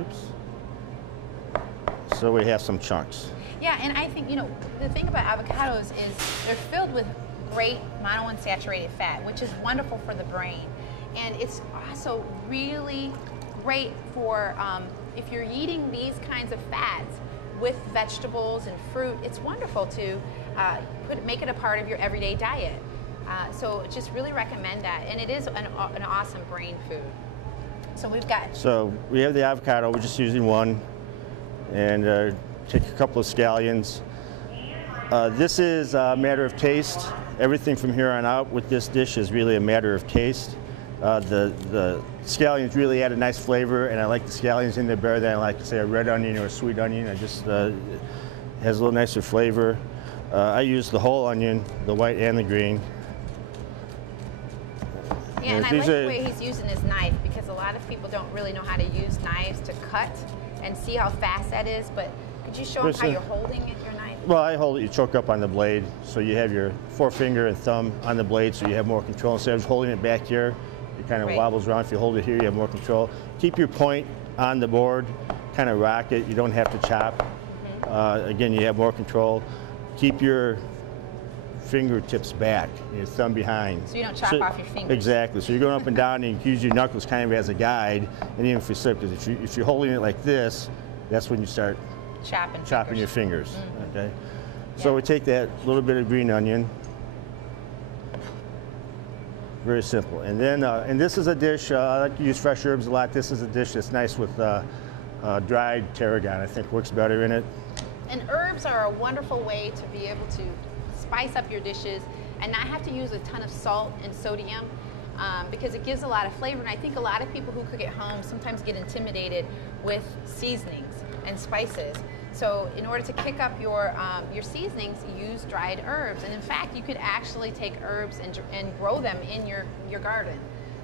Oops. So we have some chunks. Yeah, and I think, you know, the thing about avocados is they're filled with great monounsaturated fat, which is wonderful for the brain. And it's also really great for if you're eating these kinds of fats with vegetables and fruit. It's wonderful to make it a part of your everyday diet. So just really recommend that. And it is an awesome brain food. So we've got... So we have the avocado, we're just using one. And take a couple of scallions. This is a matter of taste. Everything from here on out with this dish is really a matter of taste. The scallions really add a nice flavor, and I like the scallions in there better than I like, say, a red onion or a sweet onion. It just has a little nicer flavor. I use the whole onion, the white and the green. Yeah, and I like the way he's using his knife, because a lot of people don't really know how to use knives to cut and see how fast that is, but could you show them how you're holding your knife? Well, I hold it, you choke up on the blade, so you have your forefinger and thumb on the blade, so you have more control. Instead of holding it back here, it kind of wobbles around. If you hold it here, you have more control. Keep your point on the board, kind of rock it. You don't have to chop. Again, you have more control. Keep your fingertips back, your thumb behind. So you don't chop off your fingers. Exactly. So you're going up and down, and you can use your knuckles kind of as a guide, and even if you slip, because if you're holding it like this, that's when you start chopping your fingers. Okay. So we take that little bit of green onion. Very simple. And then, and this is a dish, I like to use fresh herbs a lot. This is a dish that's nice with dried tarragon. I think works better in it. And herbs are a wonderful way to be able to spice up your dishes and not have to use a ton of salt and sodium, because it gives a lot of flavor. And I think a lot of people who cook at home sometimes get intimidated with seasonings and spices. So in order to kick up your seasonings, use dried herbs. And in fact, you could actually take herbs and grow them in your garden.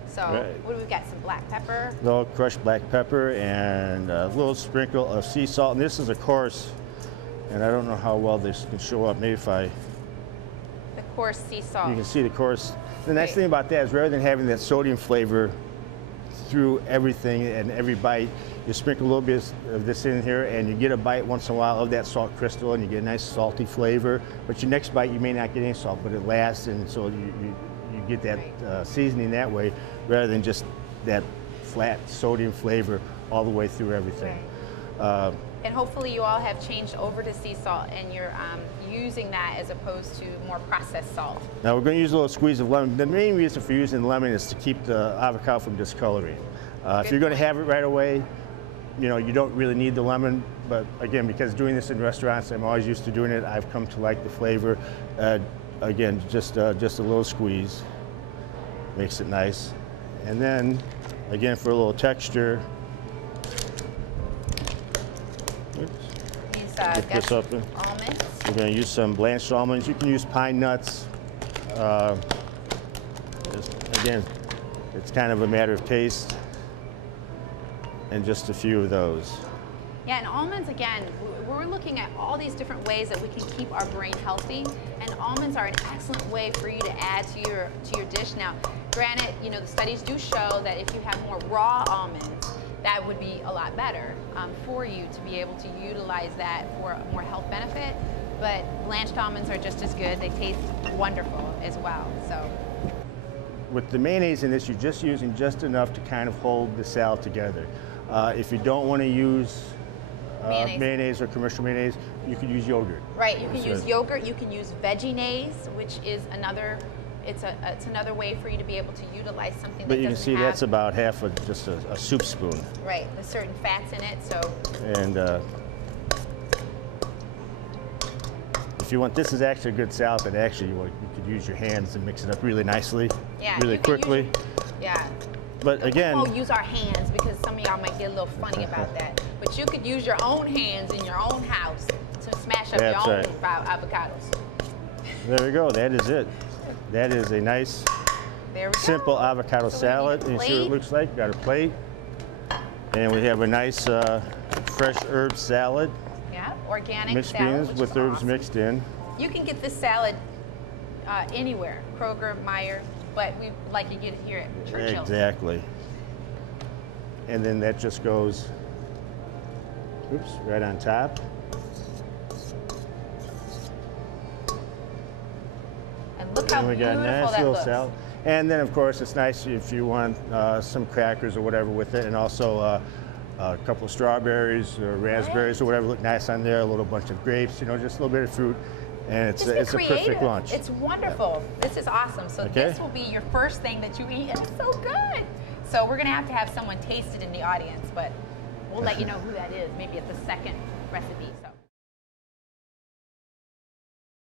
So what do we got? Some black pepper? A little crushed black pepper and a little sprinkle of sea salt. And this is a coarse, and I don't know how well this can show up. Maybe if I... The coarse sea salt. You can see the coarse. The nice thing about that is rather than having that sodium flavor through everything and every bite, you sprinkle a little bit of this in here, and you get a bite once in a while of that salt crystal, and you get a nice salty flavor. But your next bite, you may not get any salt, but it lasts, and so you get that seasoning that way, rather than just that flat sodium flavor all the way through everything. And hopefully you all have changed over to sea salt, and you're using that as opposed to more processed salt. Now we're going to use a little squeeze of lemon. The main reason for using lemon is to keep the avocado from discoloring. If you're going to have it right away, you know, you don't really need the lemon, but again, because doing this in restaurants, I'm always used to doing it, I've come to like the flavor. Again, just a little squeeze makes it nice. And then, again, for a little texture, get this up. Almonds. We're going to use some blanched almonds. You can use pine nuts. Again, it's kind of a matter of taste. And just a few of those. Yeah, and almonds, again, we're looking at all these different ways that we can keep our brain healthy, and almonds are an excellent way for you to add to your dish. Now, granted, you know, the studies do show that if you have more raw almonds, that would be a lot better for you to be able to utilize that for more health benefit. But blanched almonds are just as good. They taste wonderful as well. So, with the mayonnaise in this, you're just using just enough to kind of hold the salad together. If you don't want to use mayonnaise or commercial mayonnaise, you can use yogurt. Right, you can use yogurt, you can use veggie-naise, which is another, it's another way for you to be able to utilize something that doesn't have... But you can see that's about half of just a soup spoon. Right, there's certain fats in it, so... And if you want, this is actually a good salad, but actually you could use your hands and mix it up really nicely, really quickly. Yeah. But again, we won't use our hands because some of y'all might get a little funny about that. But you could use your own hands in your own house to smash up your own avocados. There we go. That is it. That is a nice, simple avocado salad. And you see what it looks like. We've got a plate. And we have a nice fresh herb salad. Yeah, organic mixed salad. Mixed beans with herbs mixed in. You can get this salad anywhere, Kroger, Meijer. But we like to get it here at Churchill's. Exactly. And then that just goes Oops, right on top. And look how And we got a beautiful nice that little looks. salad. And then, of course, it's nice if you want some crackers or whatever with it, and also a couple of strawberries or raspberries or whatever look nice on there, a little bunch of grapes, you know, just a little bit of fruit. And it's a perfect lunch. It's wonderful. Yeah. This is awesome. So this will be your first thing that you eat, and it's so good. So we're going to have someone taste it in the audience, but we'll let you know who that is maybe at the second recipe. So.